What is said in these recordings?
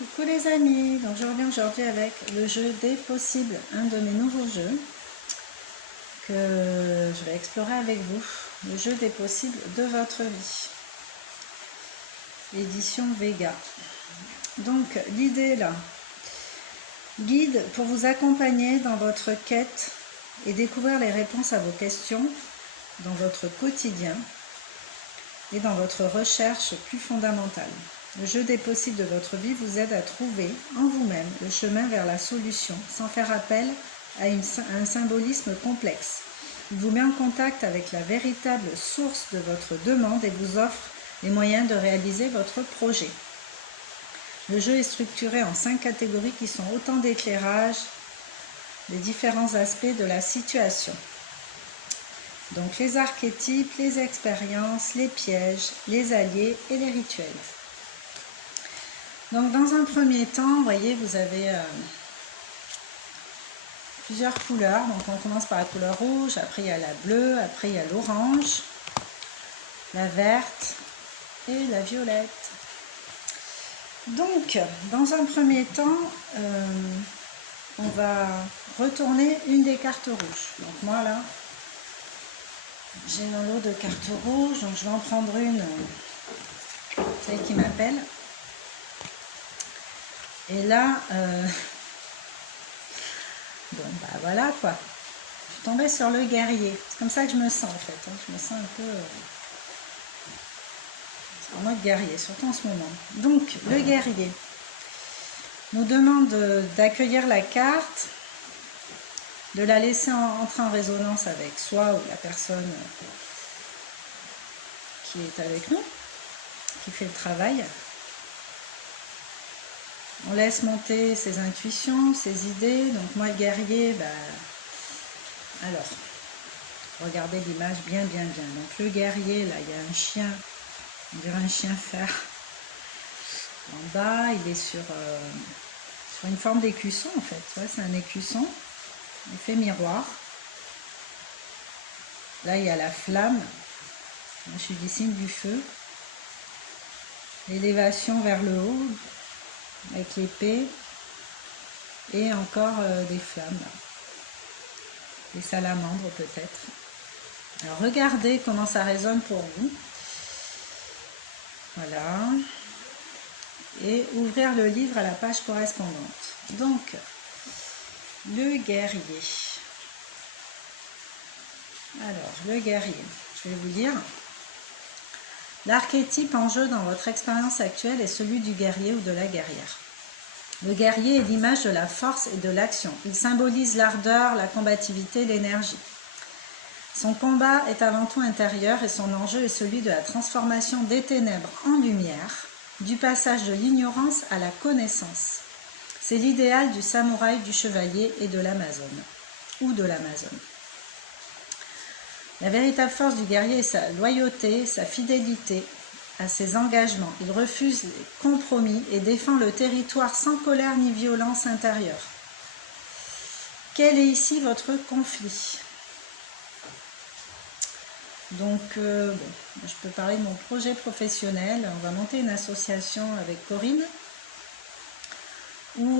Coucou les amis, donc je reviens aujourd'hui avec le jeu des possibles, un de mes nouveaux jeux que je vais explorer avec vous, le jeu des possibles de votre vie, édition Vega. Donc l'idée là, guide pour vous accompagner dans votre quête et découvrir les réponses à vos questions dans votre quotidien et dans votre recherche plus fondamentale. Le jeu des possibles de votre vie vous aide à trouver en vous-même le chemin vers la solution sans faire appel à un symbolisme complexe. Il vous met en contact avec la véritable source de votre demande et vous offre les moyens de réaliser votre projet. Le jeu est structuré en 5 catégories qui sont autant d'éclairages des différents aspects de la situation. Donc les archétypes, les expériences, les pièges, les alliés et les rituels. Donc dans un premier temps, vous voyez, vous avez plusieurs couleurs. Donc on commence par la couleur rouge, après il y a la bleue, après il y a l'orange, la verte et la violette. Donc dans un premier temps, on va retourner une des cartes rouges. Donc moi là, j'ai un lot de cartes rouges, donc je vais en prendre une, celle qui m'appelle. Et là, bon bah voilà quoi, je suis tombée sur le guerrier. C'est comme ça que je me sens en fait, hein. Je me sens un peu en mode guerrier, surtout en ce moment. Donc le guerrier nous demande d'accueillir la carte, de la laisser entrer en résonance avec soi ou la personne qui est avec nous, qui fait le travail. On laisse monter ses intuitions, ses idées. Donc moi le guerrier, alors, regardez l'image bien. Donc le guerrier, là, il y a un chien, on dirait un chien fer. En bas, il est sur une forme d'écusson en fait. C'est un écusson, il fait miroir. Là, il y a la flamme. Moi, je suis du signe du feu. L'élévation vers le haut, avec l'épée. Et encore des flammes. Des salamandres peut-être. Alors, regardez comment ça résonne pour vous. Voilà. Et ouvrir le livre à la page correspondante. Donc, le guerrier. Alors, le guerrier, je vais vous dire. L'archétype en jeu dans votre expérience actuelle est celui du guerrier ou de la guerrière. Le guerrier est l'image de la force et de l'action. Il symbolise l'ardeur, la combativité, l'énergie. Son combat est avant tout intérieur et son enjeu est celui de la transformation des ténèbres en lumière, du passage de l'ignorance à la connaissance. C'est l'idéal du samouraï, du chevalier et de l'amazone, ou de l'amazone. La véritable force du guerrier est sa loyauté, sa fidélité à ses engagements. Il refuse les compromis et défend le territoire sans colère ni violence intérieure. Quel est ici votre conflit ? Donc, bon, je peux parler de mon projet professionnel. On va monter une association avec Corinne où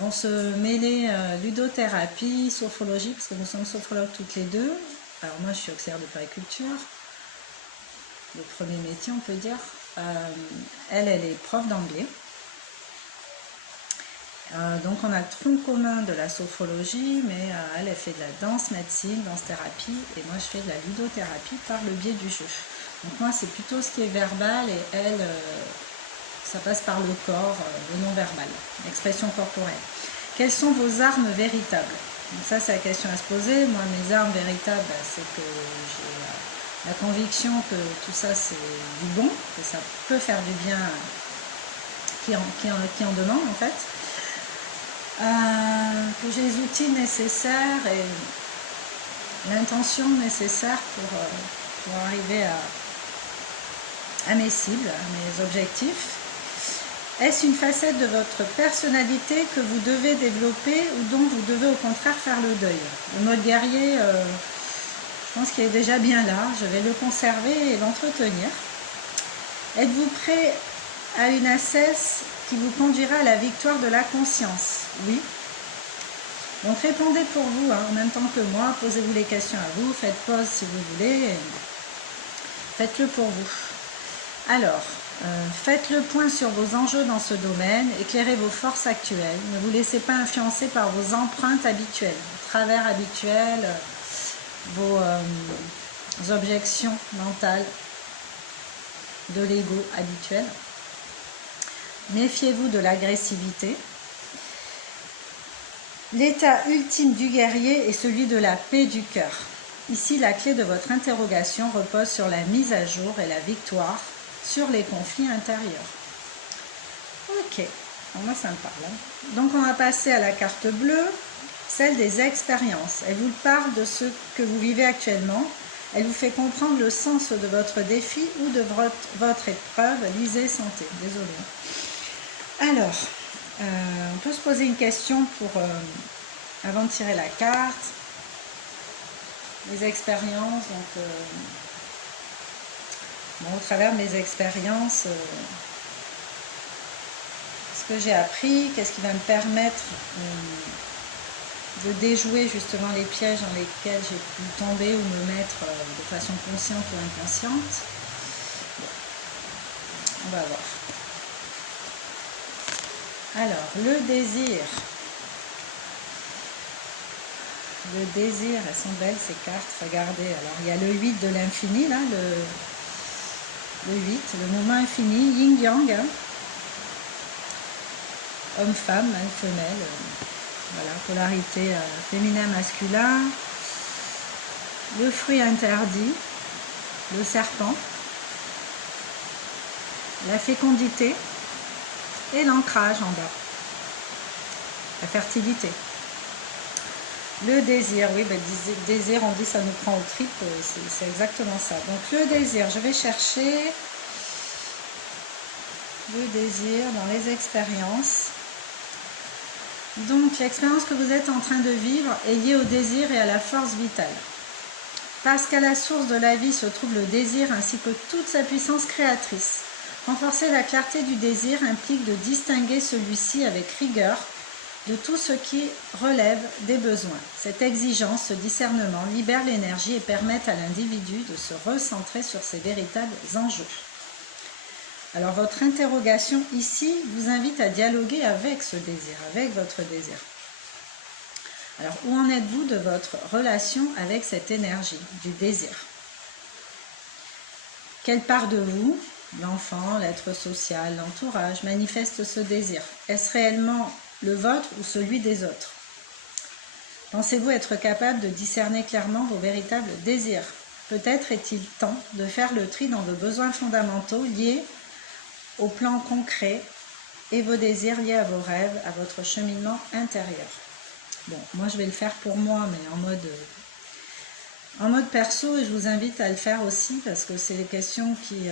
vont se mêler ludothérapie, sophrologie, parce que nous sommes sophrologues toutes les deux. Alors moi, je suis auxiliaire de périculture, le premier métier, on peut dire. Elle est prof d'anglais. Donc on a le tronc commun de la sophrologie, mais elle fait de la danse médecine, danse-thérapie, et moi je fais de la ludothérapie par le biais du jeu. Donc moi c'est plutôt ce qui est verbal, et elle, ça passe par le corps, le non-verbal, l'expression corporelle. Quelles sont vos armes véritables ? Donc ça c'est la question à se poser. Moi mes armes véritables, c'est que j'ai la conviction que tout ça c'est du bon, que ça peut faire du bien qui en demande en fait. Que j'ai les outils nécessaires et l'intention nécessaire pour arriver à mes cibles, à mes objectifs. Est-ce une facette de votre personnalité que vous devez développer ou dont vous devez au contraire faire le deuil? Le mode guerrier, je pense qu'il est déjà bien là. Je vais le conserver et l'entretenir. Êtes-vous prêt à une assesse qui vous conduira à la victoire de la conscience. Oui. Donc répondez pour vous, hein, en même temps que moi, posez-vous les questions à vous, faites pause si vous voulez, faites-le pour vous. Alors, faites le point sur vos enjeux dans ce domaine, éclairez vos forces actuelles, ne vous laissez pas influencer par vos empreintes habituelles, travers habituels, vos objections mentales de l'ego habituel. Méfiez-vous de l'agressivité. L'état ultime du guerrier est celui de la paix du cœur. Ici, la clé de votre interrogation repose sur la mise à jour et la victoire sur les conflits intérieurs. Ok, moi ça me parle. Donc on va passer à la carte bleue, celle des expériences. Elle vous parle de ce que vous vivez actuellement. Elle vous fait comprendre le sens de votre défi ou de votre épreuve. Lisez santé, désolée. Alors, on peut se poser une question avant de tirer la carte. Les expériences, donc au travers de mes expériences, ce que j'ai appris, qu'est-ce qui va me permettre de déjouer justement les pièges dans lesquels j'ai pu tomber ou me mettre de façon consciente ou inconsciente. Bon, on va voir. Alors, le désir. Le désir, elles sont belles ces cartes, regardez. Alors, il y a le 8 de l'infini, là, le 8, le mouvement infini, yin-yang, hein. Homme-femme, mâle-femelle, voilà, polarité féminin-masculin, le fruit interdit, le serpent, la fécondité et l'ancrage en bas, la fertilité. Le désir, oui, ben, désir, on dit ça nous prend aux tripes, c'est exactement ça. Donc le désir, je vais chercher le désir dans les expériences. Donc l'expérience que vous êtes en train de vivre est liée au désir et à la force vitale. Parce qu'à la source de la vie se trouve le désir ainsi que toute sa puissance créatrice. Renforcer la clarté du désir implique de distinguer celui-ci avec rigueur de tout ce qui relève des besoins. Cette exigence, ce discernement libère l'énergie et permet à l'individu de se recentrer sur ses véritables enjeux. Alors votre interrogation ici vous invite à dialoguer avec ce désir, avec votre désir. Alors où en êtes-vous de votre relation avec cette énergie du désir? Quelle part de vous, l'enfant, l'être social, l'entourage, manifeste ce désir? Est-ce réellement le vôtre ou celui des autres? Pensez-vous être capable de discerner clairement vos véritables désirs? Peut-être est-il temps de faire le tri dans vos besoins fondamentaux liés au plan concret et vos désirs liés à vos rêves, à votre cheminement intérieur. Bon, moi je vais le faire pour moi, mais en mode perso, et je vous invite à le faire aussi parce que c'est des questions qui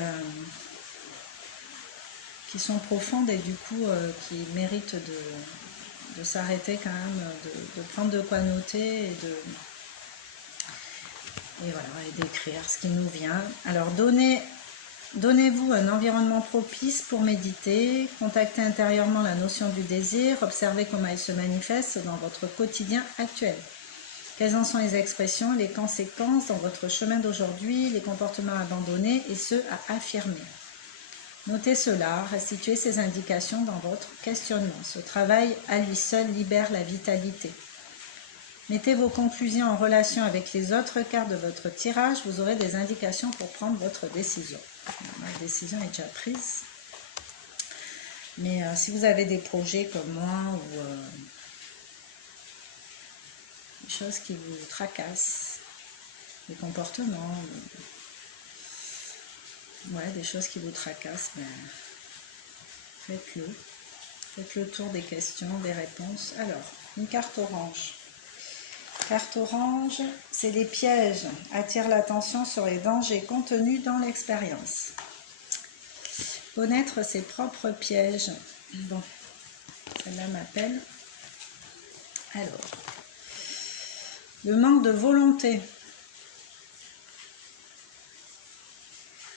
sont profondes et du coup qui méritent de s'arrêter quand même, de prendre de quoi noter et voilà, et d'écrire ce qui nous vient. Alors donnez-vous un environnement propice pour méditer, contactez intérieurement la notion du désir, observez comment elle se manifeste dans votre quotidien actuel. Quelles en sont les expressions, les conséquences dans votre chemin d'aujourd'hui, les comportements abandonnés et ceux à affirmer. Notez cela, restituez ces indications dans votre questionnement. Ce travail à lui seul libère la vitalité. Mettez vos conclusions en relation avec les autres cartes de votre tirage, vous aurez des indications pour prendre votre décision. Ma décision est déjà prise. Mais si vous avez des projets comme moi ou des choses qui vous tracassent, des comportements, ouais, des choses qui vous tracassent, ben, faites-le. Faites le tour des questions, des réponses. Alors, une carte orange. Carte orange, c'est les pièges. Attire l'attention sur les dangers contenus dans l'expérience. Connaître ses propres pièges. Bon, celle-là m'appelle. Alors, le manque de volonté.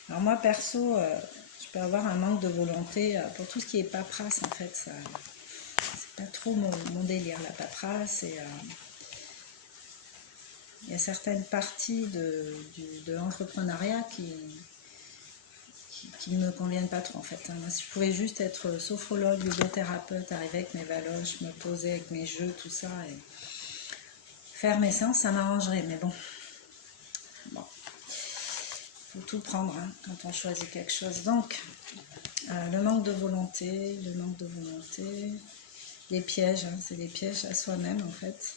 Alors moi, perso, je je peux avoir un manque de volonté pour tout ce qui est paperasse, en fait. C'est pas trop mon délire, la paperasse. Et il y a certaines parties de l'entrepreneuriat qui ne me conviennent pas trop, en fait. Moi, si je pouvais juste être sophrologue, ludothérapeute, arriver avec mes valoches, me poser avec mes jeux, tout ça, et faire mes séances, ça m'arrangerait. Mais bon, faut tout prendre hein, quand on choisit quelque chose. Donc, le manque de volonté, les pièges, hein, c'est des pièges à soi-même, en fait.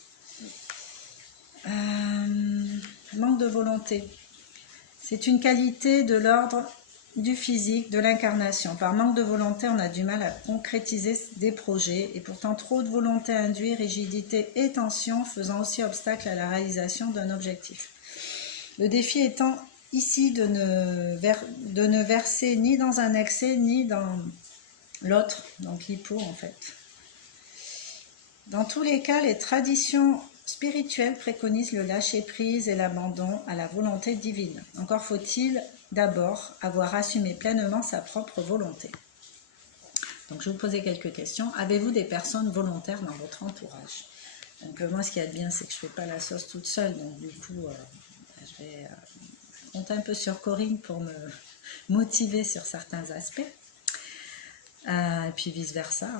Manque de volonté. C'est une qualité de l'ordre du physique, de l'incarnation. Par manque de volonté, on a du mal à concrétiser des projets et pourtant trop de volonté induit rigidité et tension, faisant aussi obstacle à la réalisation d'un objectif. Le défi étant ici de ne verser ni dans un excès ni dans l'autre, donc l'hypo en fait. Dans tous les cas, les traditions spirituelles préconisent le lâcher-prise et l'abandon à la volonté divine. Encore faut-il d'abord avoir assumé pleinement sa propre volonté. Donc je vais vous poser quelques questions. Avez-vous des personnes volontaires dans votre entourage? Donc moi, ce qu'il y a de bien, c'est que je ne fais pas la sauce toute seule. Donc du coup, je vais compter un peu sur Corinne pour me motiver sur certains aspects. Et puis vice-versa.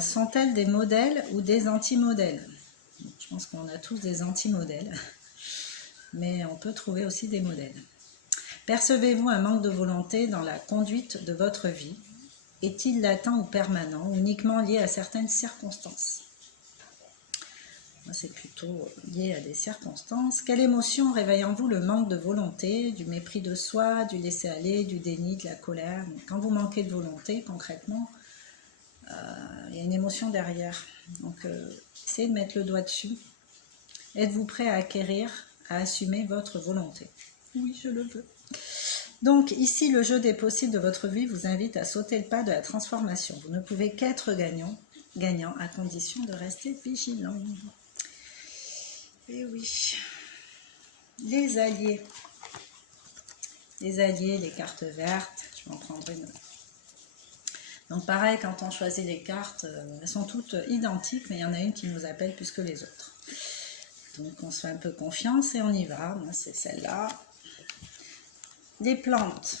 Sont-elles des modèles ou des anti-modèles? Je pense qu'on a tous des anti-modèles, mais on peut trouver aussi des modèles. Percevez-vous un manque de volonté dans la conduite de votre vie? Est-il latent ou permanent, ou uniquement lié à certaines circonstances? Moi, c'est plutôt lié à des circonstances. Quelle émotion réveille en vous le manque de volonté, du mépris de soi, du laisser-aller, du déni, de la colère? Quand vous manquez de volonté, concrètement, il y a une émotion derrière. Donc, essayez de mettre le doigt dessus. Êtes-vous prêt à acquérir, à assumer votre volonté? Oui, je le veux. Donc, ici, le jeu des possibles de votre vie vous invite à sauter le pas de la transformation. Vous ne pouvez qu'être gagnant à condition de rester vigilant. Et oui. Les alliés. Les cartes vertes. Je vais en prendre une. Donc pareil, quand on choisit les cartes, elles sont toutes identiques, mais il y en a une qui nous appelle plus que les autres. Donc on se fait un peu confiance et on y va. Moi, c'est celle-là. Les plantes.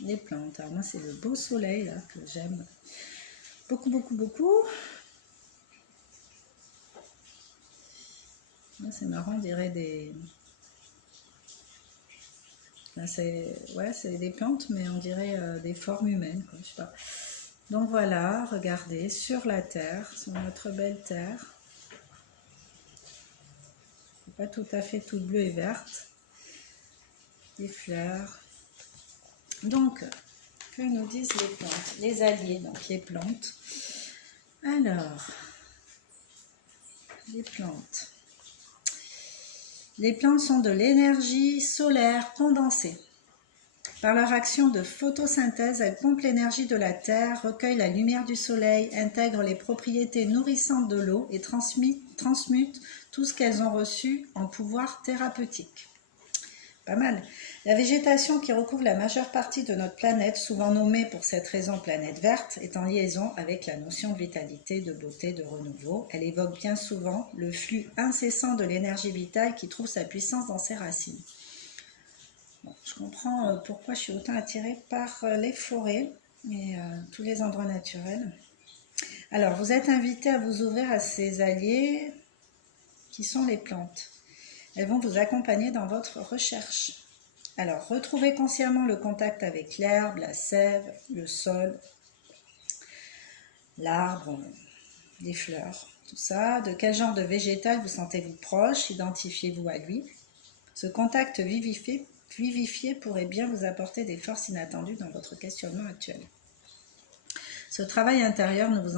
Alors moi, c'est le beau soleil là, que j'aime beaucoup, beaucoup, beaucoup. C'est marrant, on dirait des... c'est des plantes, mais on dirait des formes humaines, quoi, je sais pas. Donc voilà, regardez, sur la terre, sur notre belle terre. Pas tout à fait toute bleue et verte. Des fleurs. Donc, que nous disent les plantes? Les alliés, donc les plantes. Alors, les plantes. Les plantes sont de l'énergie solaire condensée. Par leur action de photosynthèse, elles pompent l'énergie de la terre, recueillent la lumière du soleil, intègrent les propriétés nourrissantes de l'eau et transmutent tout ce qu'elles ont reçu en pouvoir thérapeutique. Pas mal. La végétation qui recouvre la majeure partie de notre planète, souvent nommée pour cette raison planète verte, est en liaison avec la notion de vitalité, de beauté, de renouveau. Elle évoque bien souvent le flux incessant de l'énergie vitale qui trouve sa puissance dans ses racines. Bon, je comprends pourquoi je suis autant attirée par les forêts et tous les endroits naturels. Alors, vous êtes invité à vous ouvrir à ces alliés qui sont les plantes. Elles vont vous accompagner dans votre recherche. Alors, retrouvez consciemment le contact avec l'herbe, la sève, le sol, l'arbre, les fleurs, tout ça. De quel genre de végétal vous sentez-vous proche? Identifiez-vous à lui. Ce contact vivifié pourrait bien vous apporter des forces inattendues dans votre questionnement actuel. Ce travail intérieur ne vous